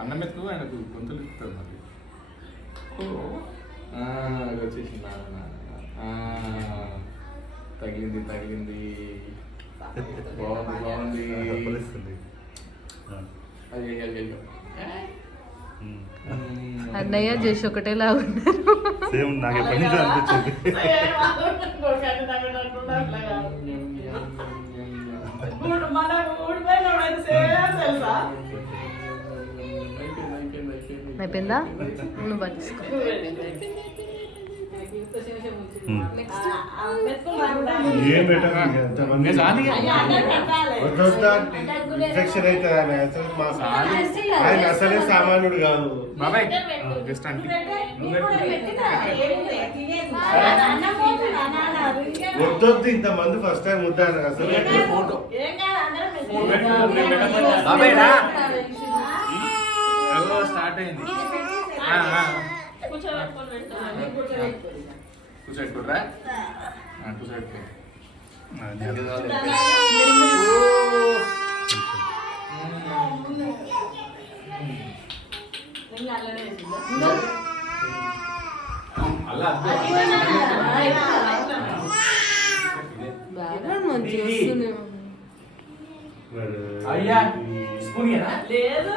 అన్నం మెతుకు ఆయనకు గొంతులు ఇస్తారు మరి వచ్చేసి తగిలింది తగిలింది బాగుంది బాగుంది అన్నయ్య జేష్ ఒకటేలా ఉన్నారు నాకు ఎప్పటి నుంచి Depende. Un batisco. ఏం పెట్టరా అసలే సామాన్యుడు కాదు బాబా వద్దొద్దు ఇంత మంది ఫస్ట్ టైం వద్దా అసలు ఫోటో ఫోటో స్టార్ట్ అయింది అయ్యా స్పూన్ లేదు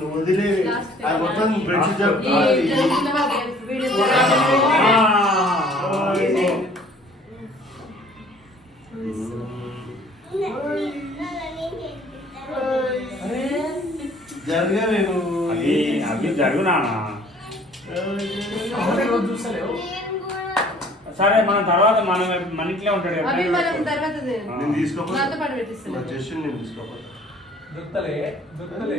నువ్వు వదిలే అది మొత్తం ఫ్రెండ్షిప్ జరగా నేను అది అది జరుగునానా సరే మన తర్వాత మనం మన ఇంట్లో ఉంటాడు తీసుకోవాలి తీసుకోవాలి దుత్తలే దుత్తలే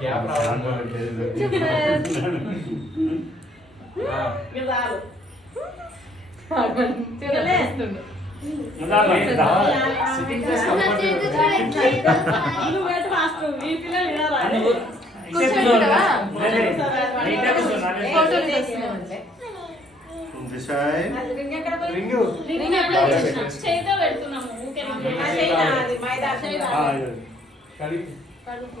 क्या प्रॉब्लम है मेरे से चुप कर गिलाल पागल चला मजा नहीं था सिटिंग से कंफर्ट इन वेट फास्ट हो ये पिल्ला ले रहा है कुछ नहीं हो रहा नहीं नहीं क्या कुछ ना नहीं फोटो ले सकते దిశాయ్ రింగు రింగు అప్లై చేసుకో చేయతో పెడుతున్నాము ఊకే రింగు ఆ చేయాలి మైదా చేయాలి ఆ కలిపి కలుపు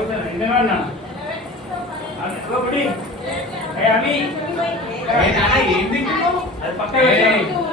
ఏంటి అది పక్క